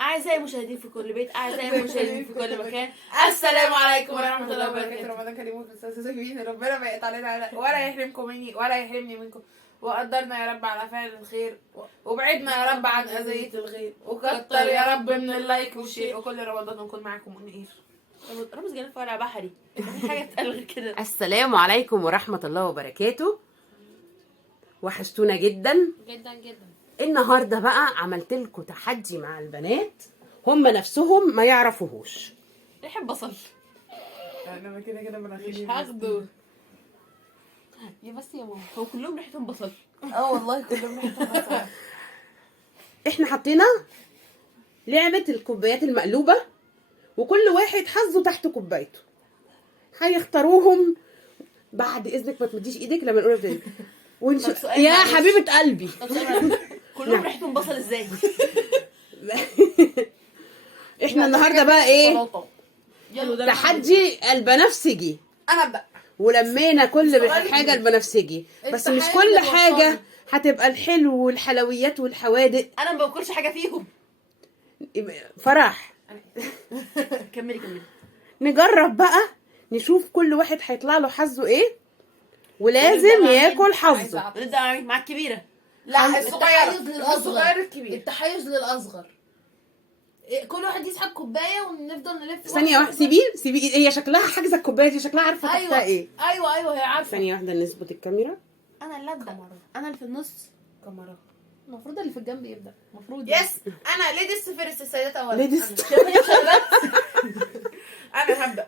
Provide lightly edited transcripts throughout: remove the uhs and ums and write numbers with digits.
أعزائي المشاهدين في كل بيت، أعزائي المشاهدين في كل مكان، السلام عليكم ورحمة الله وبركاته. رمضان كريم ومستسلمين، ربنا ما يقطع علينا ولا يحرمكم مني ولا يحرمني منكم، وقدرنا يا رب على فعل الخير، وبعدنا يا رب عن أذية الغير، وكتر يا رب من اللايك والشير، وكل رمضان نكون معاكم ونقير. رامز جانا في ورع بحري، في حاجة تقل كده. السلام عليكم ورحمة الله وبركاته. وحشتونا جدا جدا جدا. النهاردة بقى عملت لكم تحدي مع البنات هم نفسهم ما يعرفوهوش. ريحة بصل أنا كده مش هاخده يا بس يا ماما، هو كلهم ريحتهم بصل. والله كلهم ريحتهم. احنا حطينا لعبة الكوبايات المقلوبة، وكل واحد حظه تحت كوبايته. هيختاروهم بعد اذنك، ما تمديش ايدك لما نقول ابتدي يا حبيبة قلبي. كلهم ريحتهم بصل ازاي؟ احنا النهارده بقى ايه؟ يلا تحدي البنفسجي. أنا أبدأ. ولمينا كل حاجه البنفسجي، بس مش كل حاجه هتبقى الحلو والحلويات والحوادق. انا ما باكلش حاجه فيهم. فرح كملي. نجرب بقى نشوف كل واحد هيطلع له حظه ايه، ولازم ياكل حظه. نبدا مع الكبيره. لا التحيز للأصغر. الصغير الكبير. التحيز للأصغر. كل واحد يسحب كوباية ونفضل نلف. ثانيه واحده، سيبي هي شكلها حاجزه الكوبايه دي، شكلها عارفه تحتها ايه. ايوه هي عارفه. ثانيه واحده نظبط الكاميرا. انا اللي ابدا، انا اللي في النص. كاميرا. المفروض اللي في الجنب يبدأ. المفروض يس. أنا ليديز فيرست، السيدات أولا. ليديز. أنا هبدأ.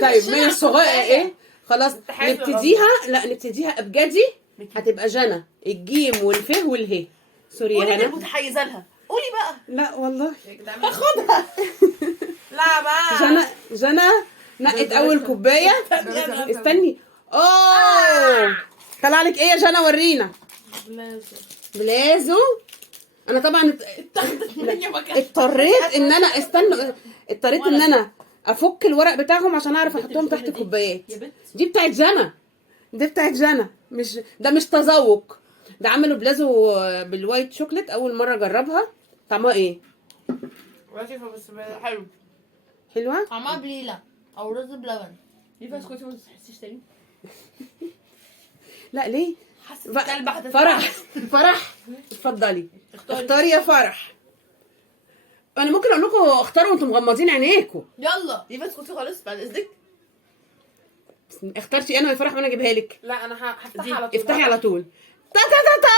طيب من الصغير ايه؟ خلاص التحيز نبتديها. لا نبتديها ابجدي. هتبقى جنى الجيم والفه والهي. سوري قولي يا اللي هنا. متحيزه لها، قولي بقى. لا والله هاخدها. لا بقى. جنى نقت اول كوبايه. استني. طلع لك ايه يا جنى؟ ورينا. بلازو. انا طبعا اضطريت ان انا اضطريت ان انا افك الورق بتاعهم عشان اعرف احطهم تحت كوبايات. دي بتاعت جنى. مش تذوق. ده عملوا بلازو بالوايت شوكليت، اول مره اجربها. طعمها ايه؟ لطيفة بس حلو. حلوه. طعمها بليلة او رز بلبن. ينفع اسكتي ما تحسيش تاني؟ لا ليه؟ حاسه الكلبه هتطلع. فرح اتفضلي. اختاري يا فرح. انا ممكن اقول لكم اختاروا وانتم مغمضين عينيكم. يلا. ينفع اسكتي خالص بعد اذنك؟ اخترتي انا يا فرح وانا اجيبها لك. لا أنا هفتحها على طول. افتحي على طول. تا تا تا تا.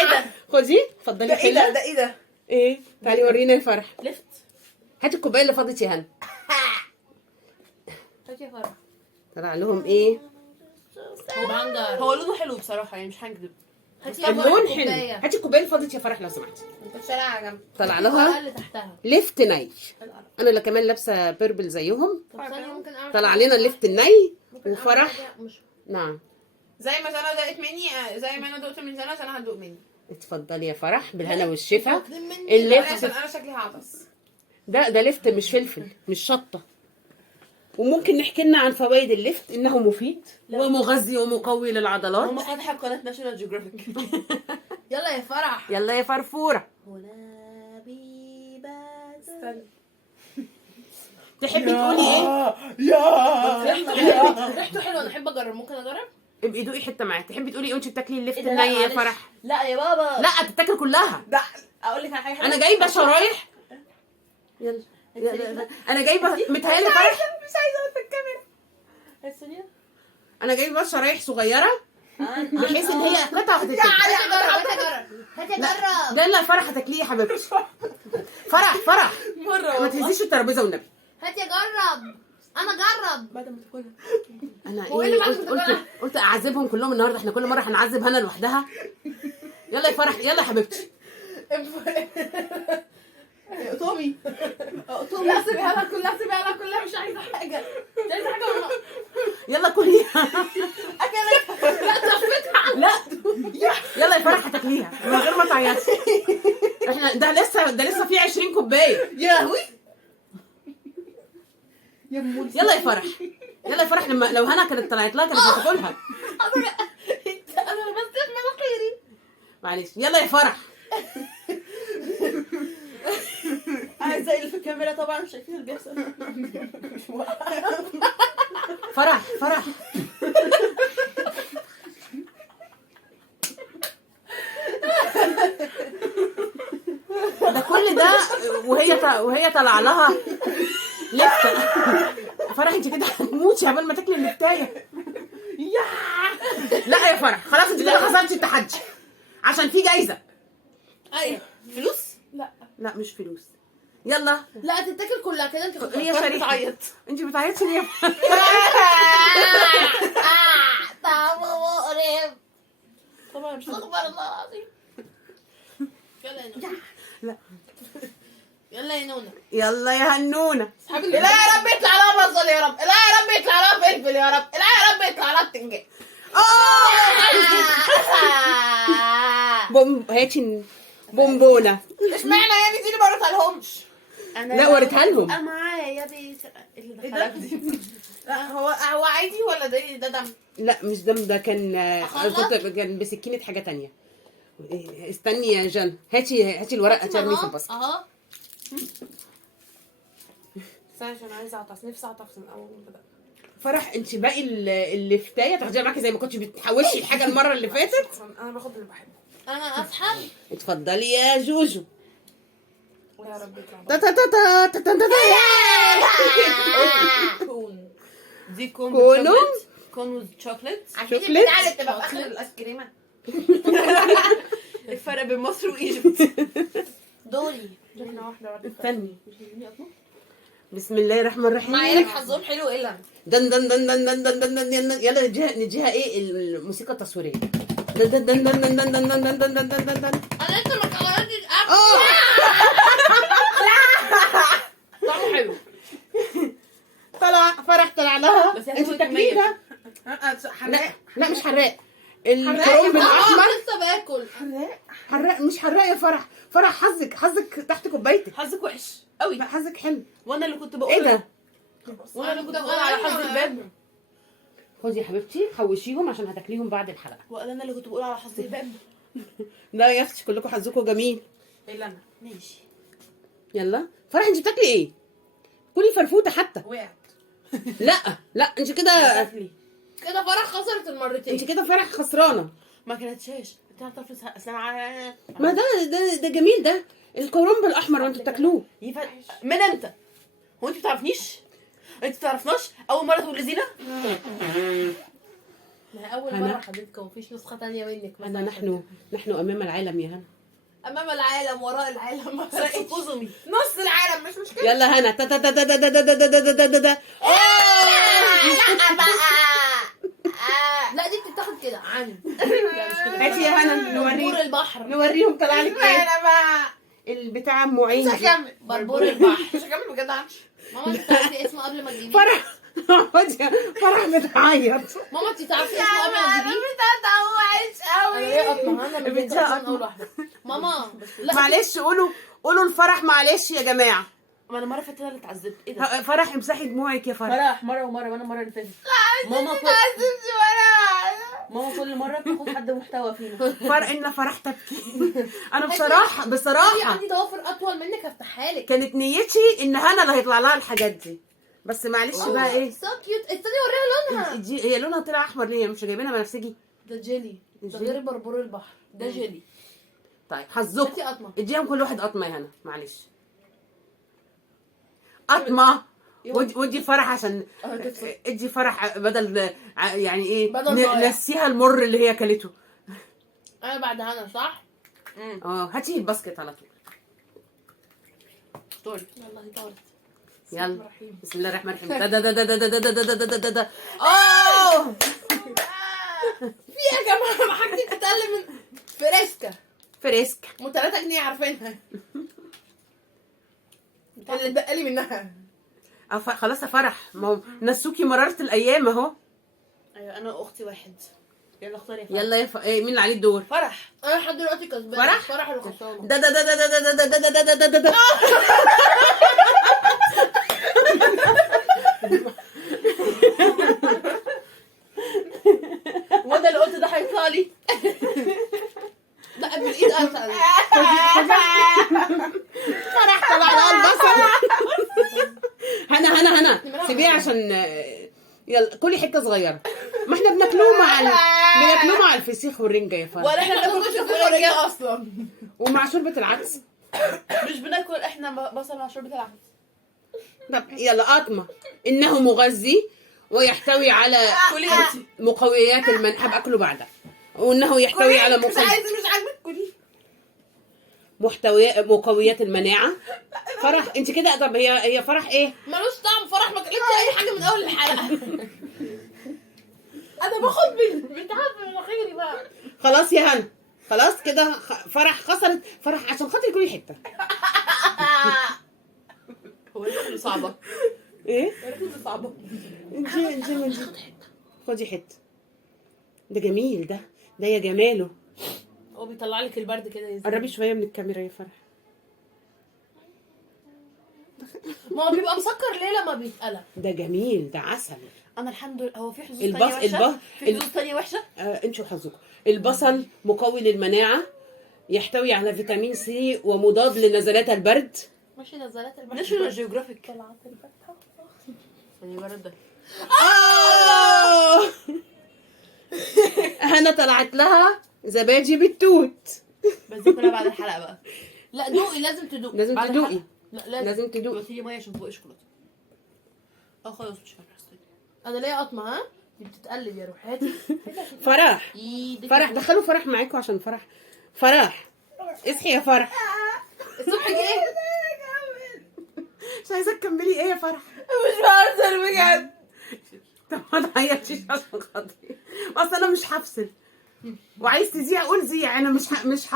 ايه ده؟ خدي اتفضلي. ده ايه ده؟ ايه؟ تعالي ورينا يا فرح. لفت. هاتي الكوبايه اللي فاضت يا هنا. هاتي يا فرح. طلع لهم ايه؟ هو لونه حلو بصراحه، يعني مش هنكذب. هاتي يا فرح اللون حلو. كوباية. هاتي الكوبايه اللي فاضت يا فرح لو سمحتي. كنت شايلها على جنب. طلع الورقة لها اللي تحتها. ليفت ني. انا اللي كمان لابسه بيربل زيهم. طب ثانية ممكن اعمل طلع علينا الليفت الني. ممكن أعمل وفرح. حاجة مش نعم. زي ما جنى دقت مني، زي ما أنا دقت من جنى هتدوق مني. اتفضلي يا فرح بالهنا والشفا. واخدين مني. الليفت عشان أنا شكلي هعطس. ده لفت مش فلفل، مش شطه. وممكن نحكي لنا عن فوائد اللفت، انه مفيد ومغذي ومقوي للعضلات. هم فاتحه قناه ناشونال جيوغرافيك. يلا يا فرح. يلا يا فرفوره. استنى. تحبي تقولي ايه؟ ريحته حلوة، انا احب اجرب. ممكن اجرب؟ ابقي دوقي حته معايا. تحبي تقولي ايه وانت بتاكلي اللفت إيه ده؟ الني لا، يا معلش. فرح؟ لا يا بابا، لا تتاكل كلها. ده أقول لك على حاجة. انا جايبه شرايح. يلا. انا جايبه متهيألي فرح. مش عايزة أقول في الكاميرا. الثانيه. انا جايبه شرايح صغيره بحيث ان هي قطعه هتتاكل. هاتي اجرب. ده اللي فرح هتاكليه يا حبيبتي. فرح مرة ما تهزيش الترابيزه والنبي. هاتي اجرب. انا اجرب. بعد ما تاكلها. انا هو إيه اللي ايه بعد قلت اعذبهم كلهم النهارده. احنا كل مره هنعذب هنا لوحدها. يلا يا فرح، يلا يا حبيبتي. تومي. لا سيبها لها كلها مش عايزة حاجة. مش عايزه حاجه والله. يلا كلي. أكلت. لا تفتح. لا يلا يا فرح هتاكليها من غير ما تعيطي. احنا ده لسه في 20 كوبايه. يا لهوي. يلا يا فرح لو هنا كانت طلعت لها كانت هتاكلها. أنا بس مناخيري. معلش يلا يا فرح. اعزائي اللي في الكاميرا طبعا شايفين اللي بيحصل. فرح فرح. ده كل ده وهي طالعه لها لفه. فرح انت كده هتموتي قبل ما تاكلي اللفتايه. لا يا فرح خلاص انت كده خسرتي التحدي عشان في جايزه. ايوه فلوس. لا مش فلوس. يلا لا تتاكل كلها كده انت هي شريحه. بتعيط. انت بتعيطي ليه؟ طعمه مقرف. طبعا مش استغفر الله العظيم. يلا يا نونا. لا يلا يا نونا. يلا يا هنونه. لا يا رب يطلع لها بصل يا رب، لا يا رب يطلع لها فلفل يا رب، لا يا رب يطلع لها بتنجان. هاتي بونبونه. اشمعنى يعني دي اللي ما وريتهالهمش؟ لا وريتها لهم. انا معايا يا بي اللي دخلك دي. لا هو عادي ولا ده دم؟ لا مش دم، ده كان أخلص؟ كان بسكينه حاجه تانية. استني يا جن، هاتي الورقه ترمي في البصل. اهو استنى عشان عايزه اعطس، نفسي اعطس من اول ما بدأ. فرح انت باقي اللفتايه تاخديها معاكي زي ما كنتش بتحوشي الحاجه المره اللي فاتت. انا باخد اللي بحبه. انا اسحب. اتفضلي يا جوجو. يا رب يطلع تا تا تا تا تا تا تا. كون دي كون كونو؟ بالشوكليت. كون وذ شوكليت. عارفين شوكليت؟ البتاعه اللي بتبقى في اخر الايس كريمه؟ الفرق بين مصر وايجيبت. دوري. احنا واحده استني. بسم الله الرحمن الرحيم. معايا حظهم حلو الا انا. دن دن دن دن دن دن دن دن. يلا نديها ايه الموسيقى التصويريه. دن دن دن دن دن دن دن دن دن دن دن دن دن. انا لسه ما كملتش طعمه حلو. طلع فرح طلع لها. بس هي انت هتاكل تاكليها؟ حراق. لا مش حراق. الكرنب الاحمر. لسه باكل. حراق مش حراق يا فرح. فرح حظك تحت كوبايتك. حظك وحش قوي. لا حظك حلو. وانا اللي كنت بقول ايه ده؟ وانا اللي كنت بقول على حظ الباب. خدي يا حبيبتي حوشيهم عشان هتاكليهم بعد الحلقه. وانا اللي كنت بقول على حظ الباب. لا يا اختي كلكم حظكم جميل. الا انا. ماشي. يلا فرح انت بتاكلي ايه؟ كلي فرفوته حتى. وقعت. لا انت كده اكلي كده فرح خسرت المرتين. انت كده فرح خسرانه. ما كانتش انت هتعرفي اصل ما ده جميل ده الكرنب الاحمر وانتوا بتاكلوه. من امتى؟ هو انت بتعرفنيش؟ انت بتعرفناش؟ اول مره تقول لزينه؟ ما هي اول هنا؟ مره حضرتك ومفيش نسخه تانية منك انا نحن امام العالم يا هنا. امام العالم وراء العالم. كوزومي. نص العالم مش مشكله. يلا هنا تا تا تا تا تا تا تا تا تا تا تا تا. لا دي بتتاخد كده عن هاتي يا هنا بربور نوريهم البحر. طلع لك ايه انا بقى البتاع ام عين. مش هكمل. بربور البحر. مش هكمل بجد عنش. ماما انت تعرفي اسمه قبل ما تجيبيه؟ فرح فرح بتعيط. ماما انت تعرفي اسمه قبل ما تجيبيه؟ بتاع وحش انا قوي. ليه قطمه انا من بتاع اول واحده. ماما لا معلش قولوا الفرح معلش يا جماعه. ما انا مره فاتت انا اللي اتعذبت. ايه ده؟ فرح امسحي دموعك يا فرح. فرح مره ومره وانا المره اللي فاتت. ماما كل ماما كل مره بتاخد حد محتوى فينا. ان فرح تبكي. انا في بصراحه عندي ضوافر اطول منك هفتحها لك. كانت نيتي ان هنا اللي هيطلع لها الحاجات دي، بس معلش بقى ايه. سو كيوت. استني اوريها لونها. هي لونها طلع احمر ليه؟ مش جايبينها بنفسجي. ده جيلي. ده غير بربور البحر. ده جيلي. طيب حظكم هاتي قطمه. اديهم كل واحد قطمه يا هنا معلش. قطمه ودي فرح عشان ادي فرح بدل يعني ايه بدل ضايع. نسيها المر اللي هي اكلته. انا بعد هنا صح؟ هاتي الباسكت على طول. طول. يلا هي طارت. يلا بسم الله الرحمن الرحيم. دا دا دا دا دا دا دا دا دا دا دا دا. اوه في يا جماعه ما حاجتي بتتقل من فريسكا فريسك. م 3 جنيه عارفينها. اللي اتبقى لي منها. خلاص يا فرح ما هو نسوكي مرارة الايام اهو. ايوه انا واختي واحد. يلا اختاري يا فرح. يلا مين اللي عليه الدور؟ فرح. انا لحد دلوقتي كسبانه. فرح؟ فرح اللي خسرانه. دا دا دا دا دا دا دا دا دا دا دا دا. وانا اللي قلت ده هيطلع لي. لا بالايد اسهل. فرح طلع لها البصل. عشان يلا كلي حته صغيره. ما احنا بناكلوه مع الفسيخ والرنجه يا فرح. ولا احنا بناكل شوكولاته اصلا. ومع شوربه العدس. مش بناكل احنا بصل مع شوربه العدس. طب يلا قاطمه. انه مغذي ويحتوي على مقويات المناعه. باكله بعدها. وانه يحتوي على مش عاجبك كلي. مقويات المناعه. فرح انت كده. طب هي فرح ايه؟ ملوش طعم. فرح ما كلتش اي حاجه من اول الحلقه. انا باخد بتعب من مناخيري بقى. خلاص يا هنا. خلاص كده فرح خسرت. فرح عشان خاطر كل حته. هو اللي صعبه. ايه؟ اللي صعبه. انت خدي حته. ده جميل ده يا جماله. هو بيطلع لك البرد كده يا قربي شويه من الكاميرا يا فرح. ما هو بيبقى مسكر ليه لما بيتقلى. ده جميل. ده عسل. انا الحمد لله. هو في حظوظ ثانيه وحشه؟ في حظوظ ثانيه وحشه؟ انتوا حظكم. البصل مقوي للمناعه. يحتوي على فيتامين سي ومضاد لنزلات البرد. ماشي نزلات البرد. ناشونال جيوغرافيك. طلعت البرد. ثاني برد ده. هنا طلعت لها زبادي بالتوت. بس دي كلها بعد الحلقه بقى. لا دوقي. لازم تدوقي. لازم بعد تدوقي. الحلقة. لا لازم تدوقي. تيجي ميه عشان فوق شوكولاته. خلاص مش فاكره. انا ليا قطمه. ها دي بتتقلب يا روح. هاتي. فرح دخلوا فرح معاكم عشان فرح اصحي يا فرح. الصبح جه. مش عايزه تكملي ايه يا فرح؟ مش بهزر بجد. طب ما تعيطيش عشان خاطري. اصل انا مش هفصل. وعايز تذيع قول زيع. انا مش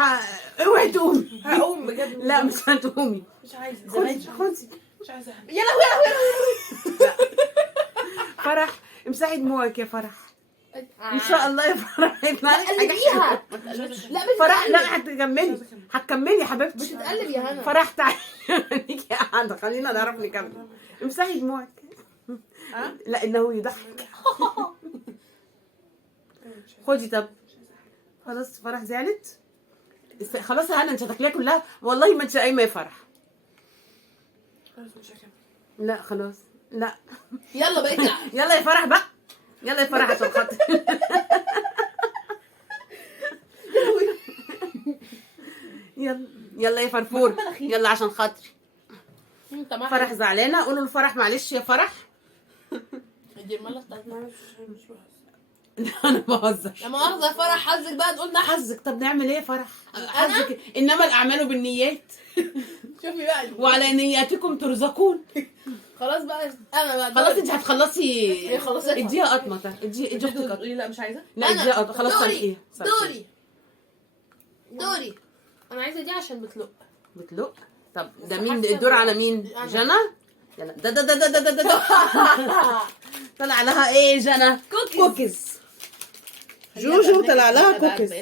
اوعي تقومي. هقوم بجد. لا مش هتقومي. مش عايزه. خدي. مش عايزه. يا لهوي. فرح امسحي دموعك يا فرح. ان شاء الله يا فرح يطلع لك حاجه قلبيها. لا فرح. لا هتكملي يا حبيبتي. بتتقلب يا هنا. فرح تعالي. نيجي قاعده خلينا نعرف نكمل. امسحي دموعك. لا انه يضحك. خدي. طب خلاص فرح زعلت. خلاص يا هنا انت هتاكليها كلها. والله ما انت قايمه يا فرح. لا خلاص. لا يلا بقيت. يلا يا فرح بقى. يلا يا فرح عشان خاطر. يلا يا فرفور. يلا عشان خاطري. فرح زعلانه. قولوا لفرح معلش يا فرح. دي الملة بتاعت انا بهزر. لما مؤاخذة فرح حظك بقى نقول ده حظك. طب نعمل ايه يا فرح؟ حظك انما الاعمال بالنيات. شوفي بقى. وعلى نياتكم ترزقون. خلاص بقى. انا بقى خلاص انت هتخلصي. هي خلصت. اديها قطمه. ادي اختك قطمه. لا مش عايزه. لا اديها قطمه. خلاص صالحيها. دوري. انا عايزه دي عشان بتلق. طب ده مين الدور على مين؟ جنى. يلا ده طلع لها ايه جنى؟ كوكيز. جوجو طلع لها كوكيز.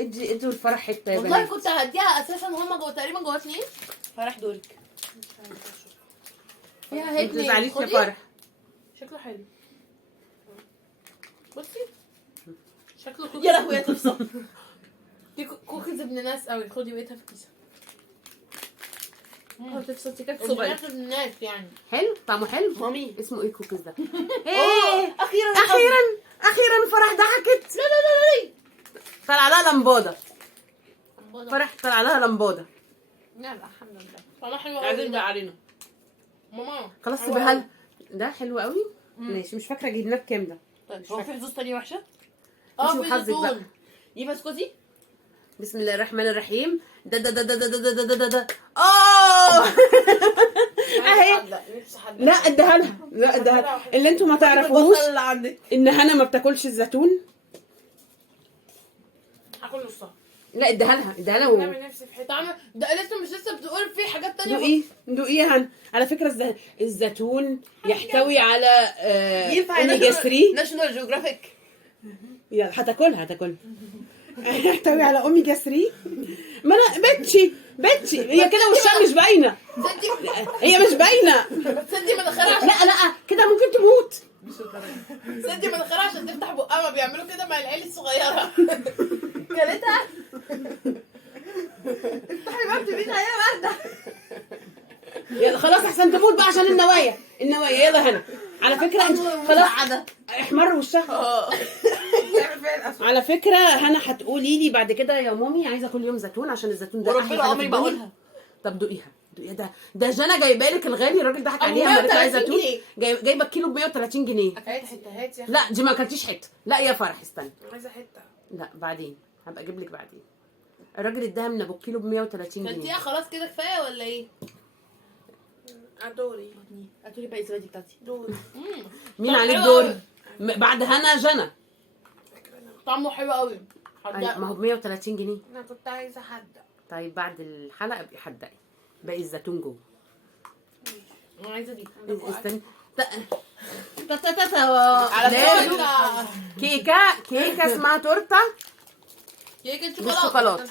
ادوا الفرح حته يا والله بنات. كنت هديها اساسا. هما تقريبا جوه 2. فرح دورك. فيها ما هيك. تزعليش يا فرح. شكله حلو. بصي شكله يا لهوي تفصل. دي كوكيز ابن ناس قوي. خدي بقيتها في كيسه. تفصل كيكه صغير. ابن ناس يعني. حلو. طعمه حلو. مامي اسمه ايه كوكيز ده؟ ايه اخيرا فرح ضحكت. لا طلع لها لمبوده. فرح طلع لها لمبوده. لا الحمد لله. والله حلوه عايزين قوي. بقى علينا. ماما خلاص سيبها. ده حلو قوي. ماشي. مش فاكره جبناه بكام ده. طيب هو في حظوظ تانية وحشه؟ انتي في وحظك بقى. زيتون. دي بسكوتي. بسم الله الرحمن الرحيم. ده اهي. لا اديها لها. اللي انتوا ما تعرفوش اللي عندك. ان هنا ما بتاكلش الزيتون. هاكل نصها. لا اديها لها نعمل نفسي في حته. طعم ده مش لسه بتقول في حاجات تانية. دوقي يا هنا. على فكره الزيتون يحتوي على اوميجا 3. ناشونال جيوغرافيك. يلا هتاكلها. يحتوي على اوميجا 3. ما انا بتشي هي كده وشها مش باينه. هي مش باينه. سدي مناخيرها. لا كده ممكن تموت. سدي مناخيرها عشان تفتح بقها. ما بيعملوا كده مع العيال الصغيره. كلتها. افتحي بقى بتبقي عيال بارده. يلا خلاص احسن تموت بقى عشان النوايا يلا هنا. على فكره انت خلاص احمر وشها. على فكره هنا هتقولي لي بعد كده يا مامي عايزه كل يوم زيتون عشان الزيتون ده وربنا عمري بقولها. طب دوقيها ده جنى جايبه لك الغالي، الراجل ضحك عليها لما قالت عايزه زيتون. جايبه الكيلو ب 130 جنيه. هات حته هات يا لا دي ما اكلتيش حته. لا يا فرح استنى. عايزه حته. لا بعدين هبقى اجيب لك بعدين. الراجل اداها من ابو الكيلو ب 130 كلتيها جنيه. خلاص كده كفايه ولا ايه؟ دوري هاتولي باقي الزبادي بتاعتي. دوري. مين طب عليه حلو الدور؟ أوي. بعد هنا جنى. طعمه حلو قوي. أيوة، ما هو ب 130 جنيه. انا كنت عايزه حد. طيب بعد الحلقه ابقي حدقي باقي الزيتون جوه. انا عايزه دي. استني على لازم. فكره كيكه اسمها تورته كيكه بالشوكولاته.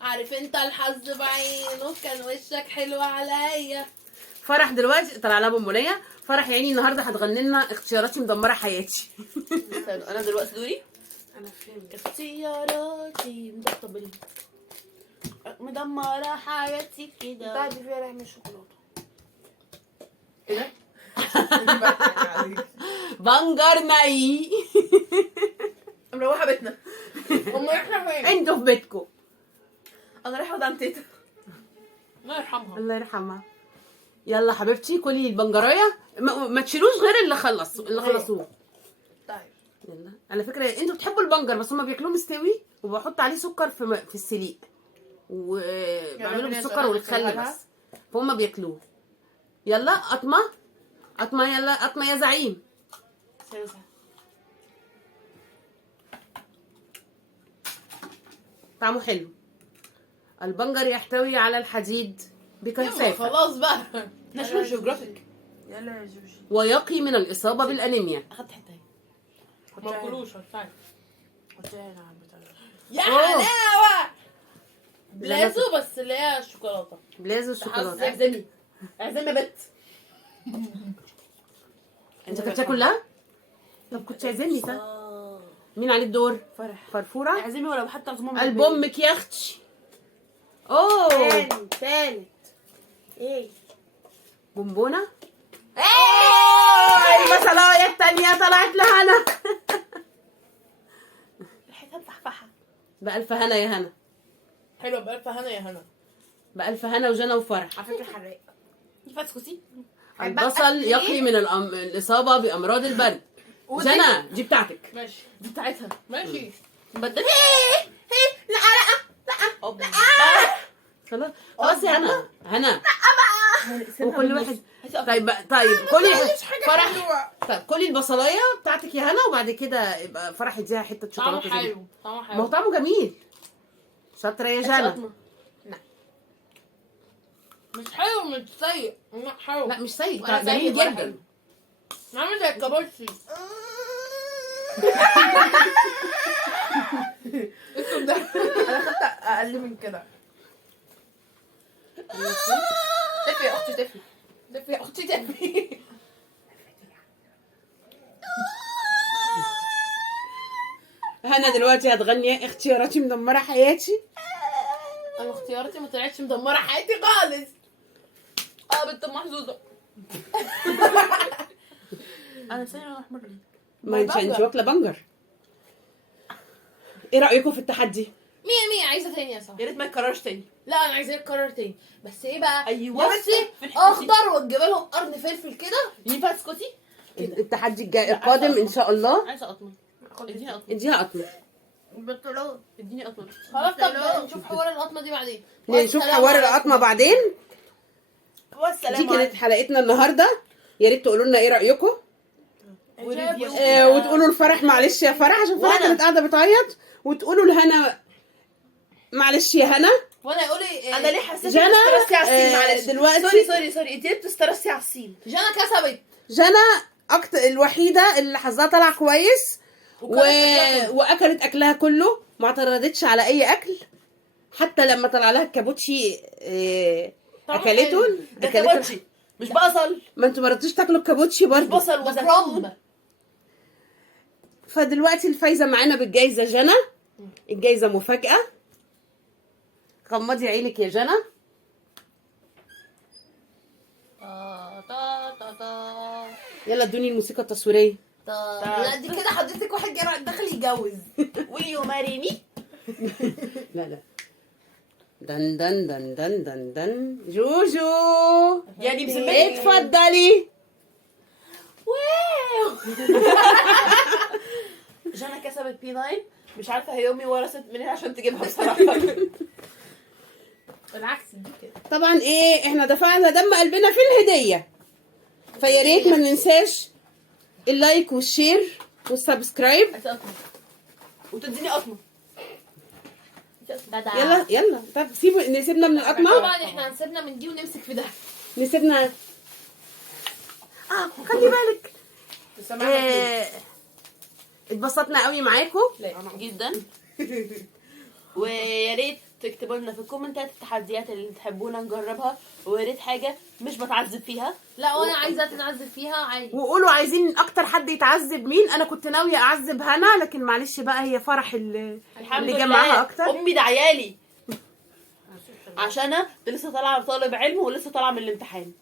عارف انت الحظ بعينه كان وشك حلو عليا. فرح دلوقتي طلع لها بونبونيه. فرح يعني النهارده هتغني لنا اختياراتي مدمره حياتي. انا دلوقتي دوري. انا فهمت. اختياراتي مدمره حياتي كده. بتاعتي فيها ريحه من الشوكولاته. ايه ده؟ بنجر ناي. مروحه بيتنا. هم احنا فين؟ انتوا في بيتكم. انا رايحه قدام تيتا. الله يرحمها. الله يرحمها. يلا حبيبتي كلي البنجرايه. ما تشيلوش غير اللي خلصوه. طيب يلا على فكره انتوا بتحبوا البنجر بس هم بياكلوه مستوي وبحط عليه سكر في السليق وبعمله بالسكر والخل بس فهم بياكلوه. يلا قطمه يلا قطمه يا زعيم. طعمه حلو. البنجر يحتوي على الحديد بكثافه خلاص بقى. ناشونال جيوغرافيك. يلا يا جوجي. ويقي من الاصابه بالانيميا. اخدت حته اهي. ما تاكلوش هتفعل. حطيها هنا على البتاع. يا حلاوه. بلازو بس اللي هي الشوكولاته. بلازو الشوكولاته. اعزمي يا بت. انت كنت كلها؟ طب كنت عايزاني مين عليه الدور؟ فرفوره. اعزمي ولو حتى عزومه قلب امك يا اختي. اوه تالت. ايه بونبونه. ايه البصلايه التانية طلعت لهنا. ريحتها مفحفحه. بألف هنا يا هنا. حلوه بألف هنا يا هنا. بألف هنا وجنى وفرح. على فكره حراق. فاتسكوتي. البصل يقي من الإصابة بأمراض البرد. جنى دي بتاعتك. ماشي دي بتاعتها. ماشي بدل. خلاص يا هنا وكل واحد. طيب كلي فرح. طيب كلي البصلايه بتاعتك يا هنا وبعد كده يبقى فرح يديها حته طعمه شوكولاته. حلو طعمه ما هو حلو. طعمه جميل. شاطره يا جنى. مش حلو مش سيء. لا حلو. لا مش سيء ولا جميل سيء ولا جدا. حلو. عامل زي الكابوتشي. اسمه ده. انا خدت اقل من كده. تفي يا اختي تفي. تفي يا اختي تفي. هنا دلوقتي هتغني اختياراتي مدمره حياتي. انا اختياراتي ما طلعتش مدمره حياتي خالص. بنت محظوظه. انا ثانيه احمر ليه؟ ما انت واكله بنجر. ايه رايكم في التحدي؟ 100 عايزه تاني يا صاحبي. يا ريت ما يتكررش تاني. لا انا عايزاه يتكرر تاني بس ايه بقى؟ أيوة. بصي اخضر وتجيب لهم قرن فلفل كده. ينفع تسكتي؟ التحدي الجاي القادم ان شاء الله. عايزه قطمه. اديني قطمه. اديها قطمه. البنطلون. اديني قطمه. خلاص طب نشوف حوار القطمه دي بعدين. نشوف حوار القطمه بعدين. والسلام دي كانت حلقتنا النهارده. يا ريت تقولوا لنا ايه رايكم وتقولوا لفرح معلش يا فرح عشان فرح كانت قاعده بتعيط وتقولوا لهنا معلش يا هنا. وانا يقول لي انا ليه حسيت جنى بتسترسي على السين معلش دلوقتي سوري انت ليه بتسترسي على السين؟ جنى كسبت. جنى اكتر الوحيده اللي حظها طلع كويس واكلت اكلها كله ما اعترضتش على اي اكل حتى لما طلع لها الكابوتشي اكلته. ده كابوتشي مش بصل. ما انتوا ما رضيتوش تاكلوا الكابوتشي برضه. بصل وزيتون. فدلوقتي الفايزه معانا بالجايزه جنى. الجايزه مفاجاه. غمضي عينك يا جنى. يلا ادوني الموسيقى التصويريه. لا دي كده حضرتك واحد جاي داخل يتجوز. ويو ماري مي. لا لا. دن دن دن دن دن دن. جوجو يعني بذمتك اتفضلي. واو. جانا كسبت بي 9. مش عارفه هي امي ورثت منين عشان تجيبها بصراحه. بالعكس دي كده. طبعا ايه احنا دفعنا دم قلبنا في الهديه، فيا ريت ما ننساش اللايك والشير والسبسكرايب. وتديني قطمه. يلا يلا. طب نسيبنا من القطمه. طبعا احنا هنسيبنا من دي ونمسك في ده. نسيبنا. خلي بالك. اتبسطنا قوي معاكم جدا. ويا ريت تكتبوا لنا في الكومنتات التحديات اللي تحبونا نجربها، ويا ريت حاجه مش بتعذب فيها. لا وانا عايزه تنعذب فيها عادي. وقولوا عايزين اكتر حد يتعذب مين. انا كنت ناويه اعذب هنا، لكن معلش بقى هي فرح اللي جمعها اكتر. امي ده عيالي عشان انا لسه طالعه طالب علم ولسه طالعه من الامتحان.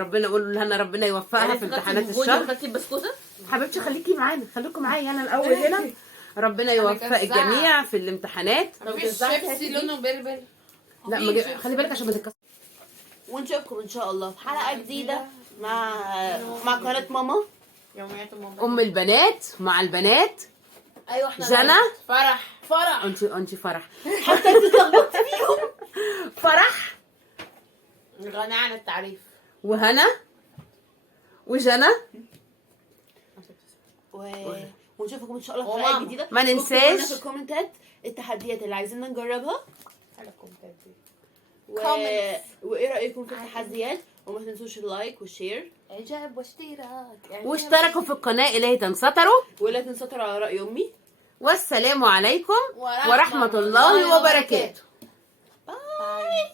ربنا يقول لها ربنا يوفقها في امتحانات الشهر. خدتي البسكوته حبيبتي خليكي معانا، خليكم معايا انا الاول هنا. ربنا يوفق الجميع في الامتحانات. مفيش شيبسي لونه بربر. لا خلي بالك عشان ما تتكسر. ونشوفكم ان شاء الله في حلقه جديده مع قناه ماما يوميات ماما. ام البنات مع البنات. ايوه احنا جنى. فرح. انت فرح. حتى انت اتلخبطتي فيهم. فرح غني عن التعريف. وهنا وجنى. ونشوفكم ان شاء الله في حلقه جديده. ما ننساش في الكومنتات التحديات اللي عايزيننا نجربها. وايه رايكم في التحديات، وما تنسوش اللايك والشير اعجاب واشتراك واشتركوا في القناه الهي تنسطروا. ولا تنسوا على راي امي. والسلام عليكم ورحمه الله وبركاته. باي.